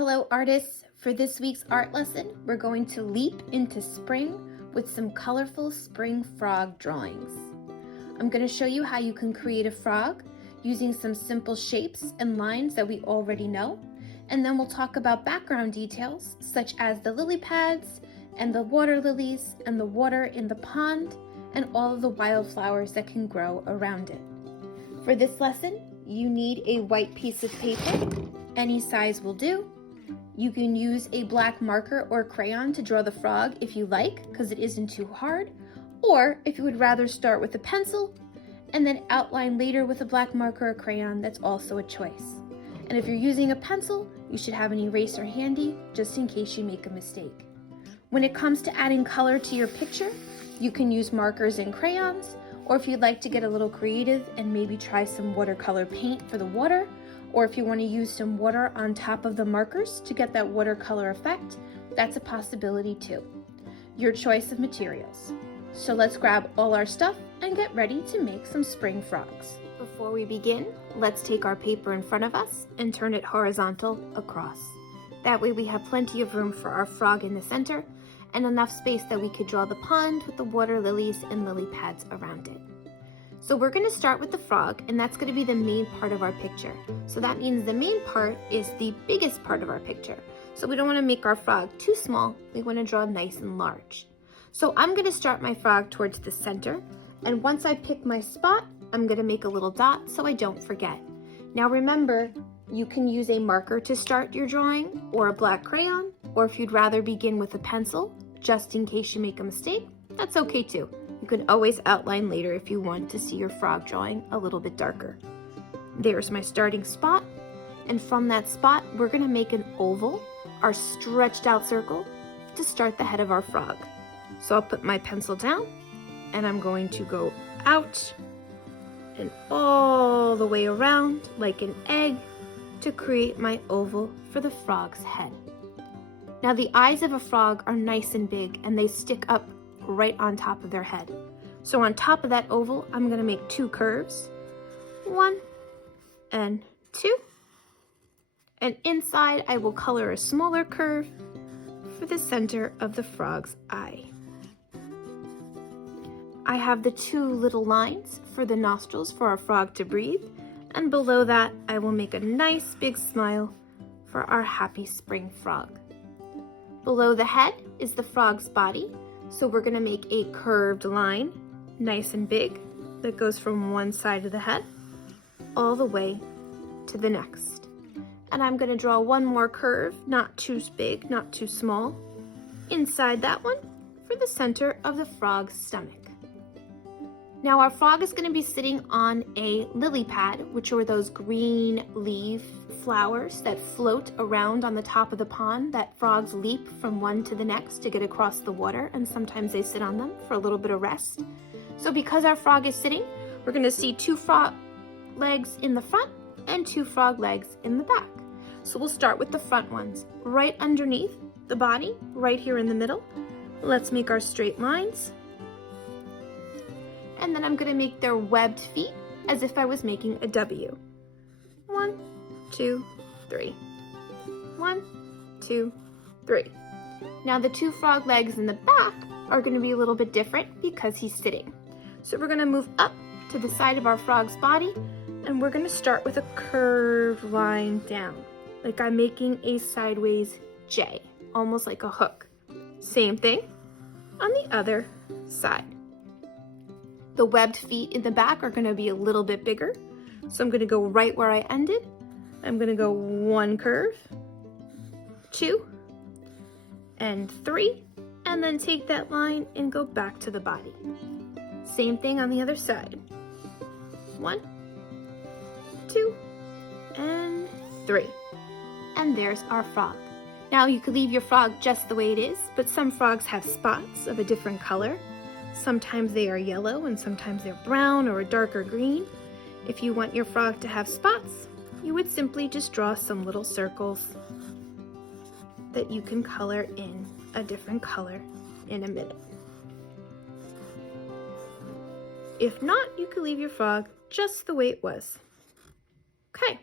Hello artists! For this week's art lesson, we're going to leap into spring with some colorful spring frog drawings. I'm going to show you how you can create a frog using some simple shapes and lines that we already know, and then we'll talk about background details such as the lily pads and the water lilies and the water in the pond and all of the wildflowers that can grow around it. For this lesson, you need a white piece of paper. Any size will do. You can use a black marker or crayon to draw the frog if you like, because it isn't too hard. Or if you would rather start with a pencil and then outline later with a black marker or crayon, that's also a choice. And if you're using a pencil, you should have an eraser handy just in case you make a mistake. When it comes to adding color to your picture, you can use markers and crayons, or if you'd like to get a little creative and maybe try some watercolor paint for the water, or if you want to use some water on top of the markers to get that watercolor effect, that's a possibility too. Your choice of materials. So let's grab all our stuff and get ready to make some spring frogs. Before we begin, let's take our paper in front of us and turn it horizontal across. That way we have plenty of room for our frog in the center and enough space that we could draw the pond with the water lilies and lily pads around it. So we're going to start with the frog, and that's going to be the main part of our picture. So that means the main part is the biggest part of our picture. So we don't want to make our frog too small. We want to draw nice and large. So I'm going to start my frog towards the center, and once I pick my spot, I'm going to make a little dot so I don't forget. Now remember, you can use a marker to start your drawing, or a black crayon, or if you'd rather begin with a pencil, just in case you make a mistake, that's okay too. You can always outline later if you want to see your frog drawing a little bit darker. There's my starting spot, and from that spot, we're going to make an oval, our stretched out circle, to start the head of our frog. So I'll put my pencil down, and I'm going to go out and all the way around like an egg to create my oval for the frog's head. Now the eyes of a frog are nice and big, and they stick up right on top of their head. So on top of that oval, I'm going to make two curves, 1 and 2. And inside, I will color a smaller curve for the center of the frog's eye. I have the two little lines for the nostrils for our frog to breathe, and below that, I will make a nice big smile for our happy spring frog. Below the head is the frog's body. So we're going to make a curved line, nice and big, that goes from one side of the head all the way to the next. And I'm going to draw one more curve, not too big, not too small, inside that one for the center of the frog's stomach. Now our frog is going to be sitting on a lily pad, which are those green leaf flowers that float around on the top of the pond that frogs leap from one to the next to get across the water, and sometimes they sit on them for a little bit of rest. So because our frog is sitting, we're going to see two frog legs in the front and two frog legs in the back. So we'll start with the front ones. Right underneath the body, right here in the middle, let's make our straight lines. And then I'm going to make their webbed feet as if I was making a W. 1, 2, 3. 1, 2, 3. Now the two frog legs in the back are going to be a little bit different because he's sitting. So we're going to move up to the side of our frog's body, and we're going to start with a curved line down, like I'm making a sideways J, almost like a hook. Same thing on the other side. The webbed feet in the back are going to be a little bit bigger. So I'm going to go right where I ended. I'm going to go 1 curve, 2, and 3, and then take that line and go back to the body. Same thing on the other side. 1, 2, and 3. And there's our frog. Now you could leave your frog just the way it is, but some frogs have spots of a different color. Sometimes they are yellow and sometimes they're brown or a darker green. If you want your frog to have spots, you would simply just draw some little circles that you can color in a different color in a minute. If not, you could leave your frog just the way it was. Okay.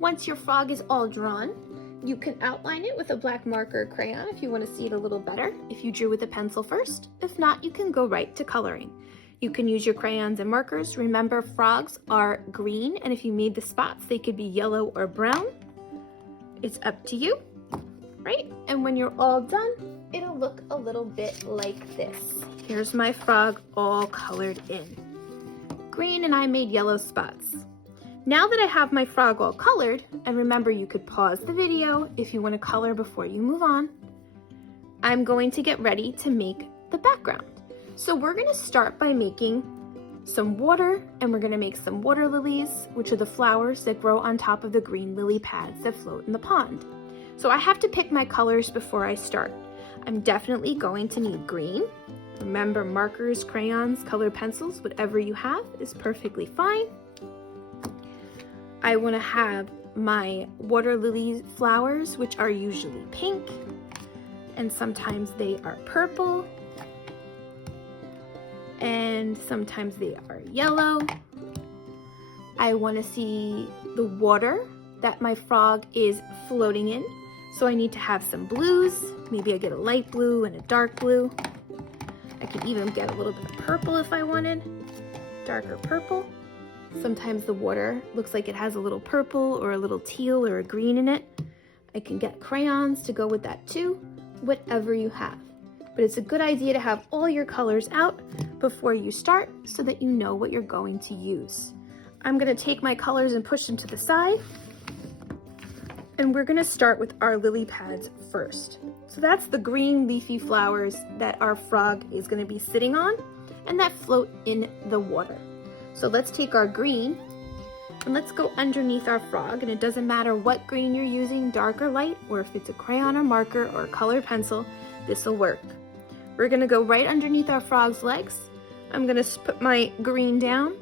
Once your frog is all drawn, you can outline it with a black marker or crayon if you want to see it a little better, if you drew with a pencil first. If not, you can go right to coloring. You can use your crayons and markers. Remember, frogs are green, and if you made the spots, they could be yellow or brown. It's up to you, right? And when you're all done, it'll look a little bit like this. Here's my frog all colored in. Green, and I made yellow spots. Now that I have my frog all colored, and remember you could pause the video if you want to color before you move on, I'm going to get ready to make the background. So we're going to start by making some water, and we're going to make some water lilies, which are the flowers that grow on top of the green lily pads that float in the pond. So I have to pick my colors before I start. I'm definitely going to need green. Remember, markers, crayons, colored pencils, whatever you have is perfectly fine. I want to have my water lily flowers, which are usually pink, and sometimes they are purple, and sometimes they are yellow. I want to see the water that my frog is floating in, so I need to have some blues. Maybe I get a light blue and a dark blue. I can even get a little bit of purple if I wanted, darker purple. Sometimes the water looks like it has a little purple or a little teal or a green in it. I can get crayons to go with that too, whatever you have. But it's a good idea to have all your colors out before you start so that you know what you're going to use. I'm going to take my colors and push them to the side. And we're going to start with our lily pads first. So that's the green leafy flowers that our frog is going to be sitting on and that float in the water. So let's take our green and let's go underneath our frog, and it doesn't matter what green you're using, dark or light, or if it's a crayon or marker or a colored pencil, this will work. We're gonna go right underneath our frog's legs. I'm gonna put my green down.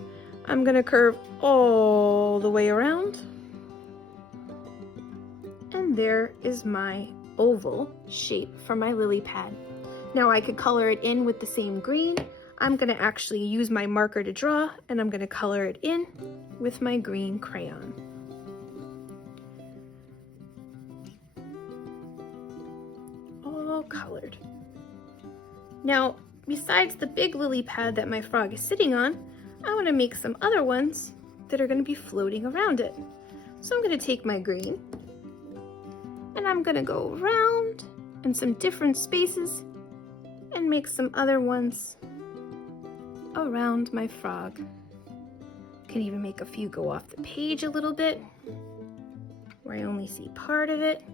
I'm gonna curve all the way around. And there is my oval shape for my lily pad. Now I could color it in with the same green. I'm going to actually use my marker to draw, and I'm going to color it in with my green crayon. All colored. Now, besides the big lily pad that my frog is sitting on, I want to make some other ones that are going to be floating around it. So I'm going to take my green, and I'm going to go around in some different spaces and make some other ones around my frog. Can even make a few go off the page a little bit, where I only see part of it.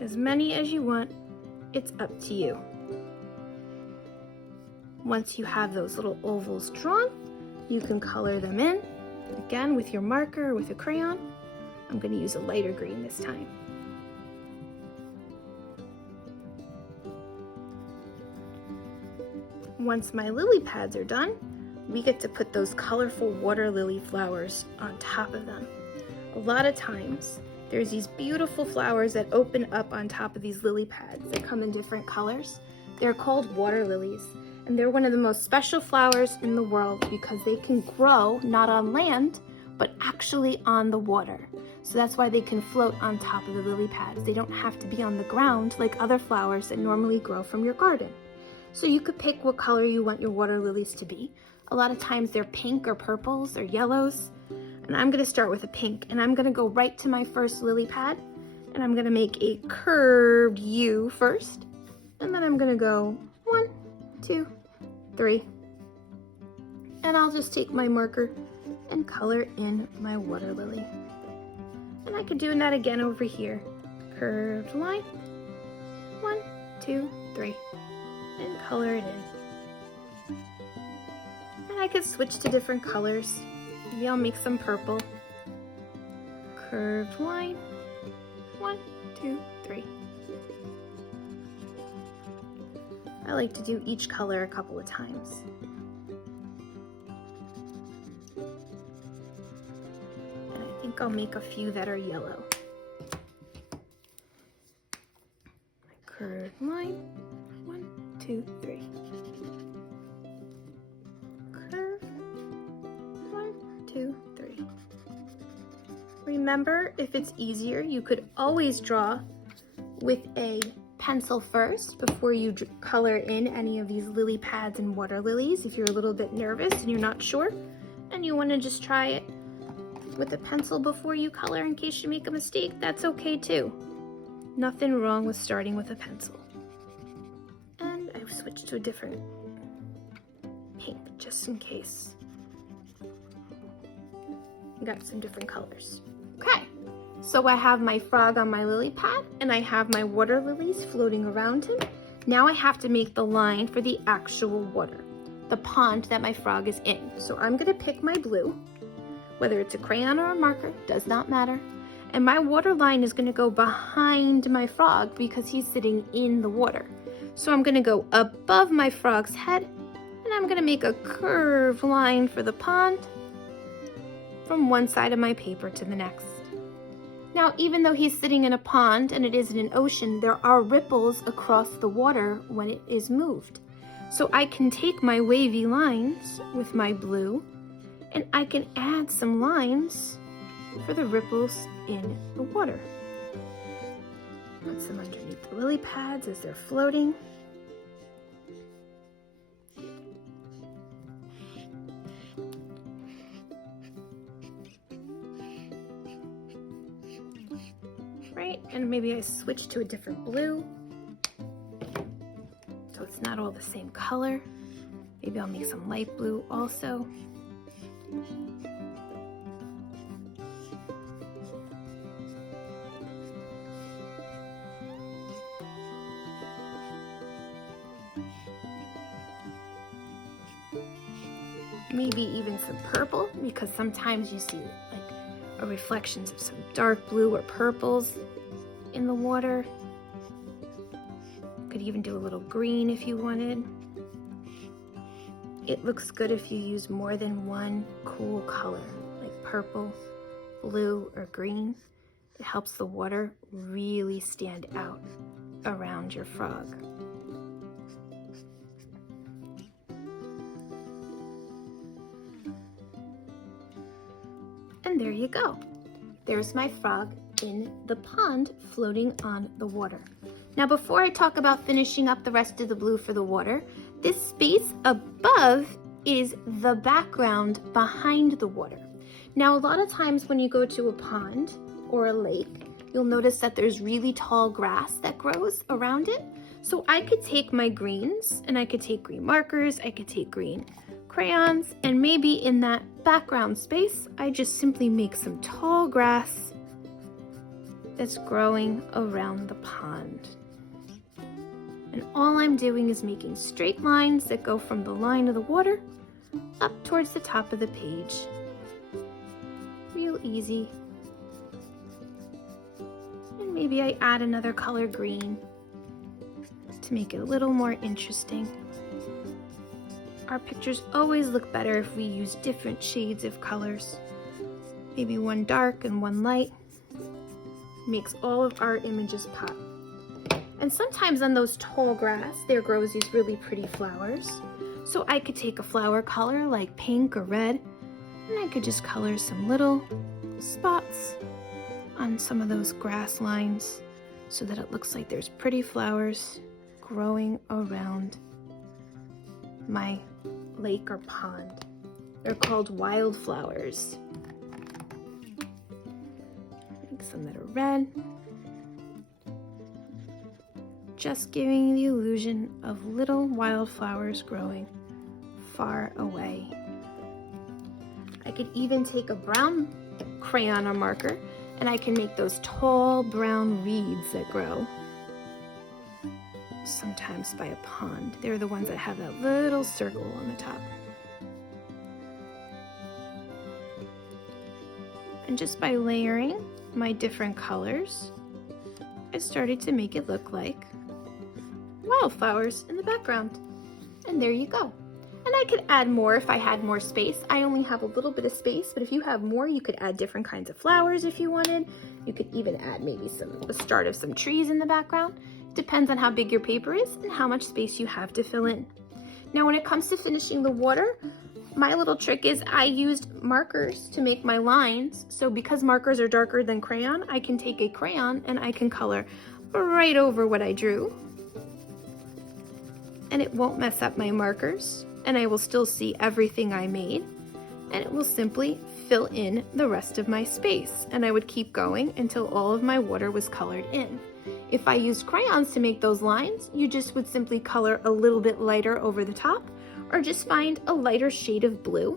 As many as you want, it's up to you. Once you have those little ovals drawn, you can color them in, again with your marker or with a crayon. I'm going to use a lighter green this time. Once my lily pads are done, we get to put those colorful water lily flowers on top of them. A lot of times, there's these beautiful flowers that open up on top of these lily pads. They come in different colors. They're called water lilies, and they're one of the most special flowers in the world because they can grow not on land, but actually on the water. So that's why they can float on top of the lily pads. They don't have to be on the ground like other flowers that normally grow from your garden. So you could pick what color you want your water lilies to be. A lot of times they're pink or purples or yellows. And I'm gonna start with a pink, and I'm gonna go right to my first lily pad, and I'm gonna make a curved U first. And then I'm gonna go 1, 2, 3. And I'll just take my marker and color in my water lily. And I could do that again over here. Curved line, 1, 2, 3. And color it in. And I could switch to different colors. Maybe I'll make some purple. Curved line. 1, 2, 3. I like to do each color a couple of times. And I think I'll make a few that are yellow. Curved line. 1, 2, 3. Curve. remember, if it's easier, you could always draw with a pencil first before you color in any of these lily pads and water lilies. If you're a little bit nervous and you're not sure and you want to just try it with a pencil before you color in case you make a mistake, that's okay too. Nothing wrong with starting with a pencil. And I've switched to a different pink just in case. Got some different colors. Okay, so I have my frog on my lily pad and I have my water lilies floating around him. Now I have to make the line for the actual water, the pond that my frog is in. So I'm gonna pick my blue, whether it's a crayon or a marker, does not matter. And my water line is gonna go behind my frog because he's sitting in the water. So I'm gonna go above my frog's head and I'm gonna make a curved line for the pond from one side of my paper to the next. Now, even though he's sitting in a pond and it isn't an ocean, there are ripples across the water when it is moved. So I can take my wavy lines with my blue and I can add some lines for the ripples in the water. Put some underneath the lily pads as they're floating. Right, and maybe I switch to a different blue so it's not all the same color. Maybe I'll make some light blue also. Maybe even some purple, because sometimes you see like reflections of some dark blue or purples in the water. Could even do a little green if you wanted. It looks good if you use more than one cool color, like purple, blue, or green. It helps the water really stand out around your frog. And there you go. There's my frog in the pond floating on the water. Now, before I talk about finishing up the rest of the blue for the water, this space above is the background behind the water. Now, a lot of times when you go to a pond or a lake, you'll notice that there's really tall grass that grows around it. So I could take my greens and I could take green markers, I could take green crayons, and maybe in that background space, I just simply make some tall grass that's growing around the pond. And all I'm doing is making straight lines that go from the line of the water up towards the top of the page. Real easy. And maybe I add another color green to make it a little more interesting. Our pictures always look better if we use different shades of colors. Maybe one dark and one light. Makes all of our images pop. And sometimes on those tall grass, there grows these really pretty flowers. So I could take a flower color like pink or red, and I could just color some little spots on some of those grass lines so that it looks like there's pretty flowers growing around my lake or pond. They're called wildflowers. Make some that are red. Just giving the illusion of little wildflowers growing far away. I could even take a brown crayon or marker and I can make those tall brown reeds that grow sometimes by a pond. They're the ones that have that little circle on the top. And just by layering my different colors, I started to make it look like wildflowers in the background. And there you go. And I could add more if I had more space. I only have a little bit of space, but if you have more, you could add different kinds of flowers if you wanted. You could even add maybe the start of some trees in the background. Depends on how big your paper is and how much space you have to fill in. Now, when it comes to finishing the water, My little trick is I used markers to make my lines. So because markers are darker than crayon, I can take a crayon and I can color right over what I drew. And it won't mess up my markers, and I will still see everything I made, and it will simply fill in the rest of my space. And I would keep going until all of my water was colored in. If I used crayons to make those lines, you just would simply color a little bit lighter over the top, or just find a lighter shade of blue.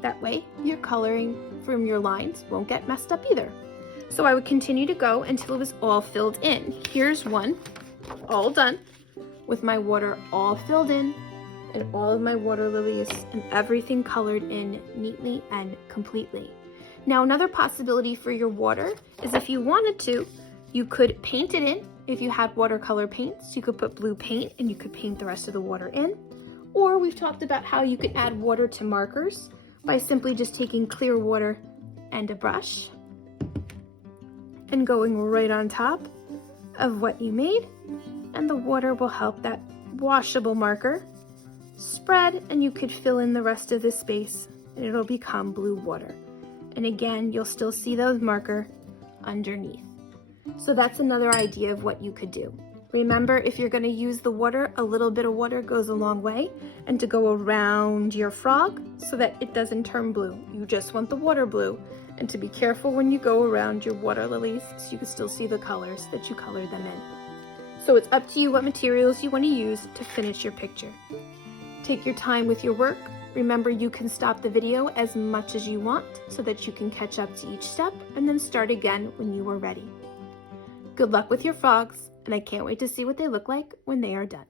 That way, your coloring from your lines won't get messed up either. So I would continue to go until it was all filled in. Here's one, all done, with my water all filled in, and all of my water lilies and everything colored in neatly and completely. Now, another possibility for your water is if you wanted to, you could paint it in. If you had watercolor paints, you could put blue paint and you could paint the rest of the water in. Or we've talked about how you could add water to markers by simply just taking clear water and a brush and going right on top of what you made, and the water will help that washable marker spread, and you could fill in the rest of the space and it'll become blue water. And again, you'll still see those marker underneath. So that's another idea of what you could do. Remember, if you're going to use the water, a little bit of water goes a long way, and to go around your frog so that it doesn't turn blue. You just want the water blue, and to be careful when you go around your water lilies so you can still see the colors that you colored them in. So it's up to you what materials you want to use to finish your picture. Take your time with your work. Remember, you can stop the video as much as you want so that you can catch up to each step and then start again when you are ready. Good luck with your frogs, and I can't wait to see what they look like when they are done.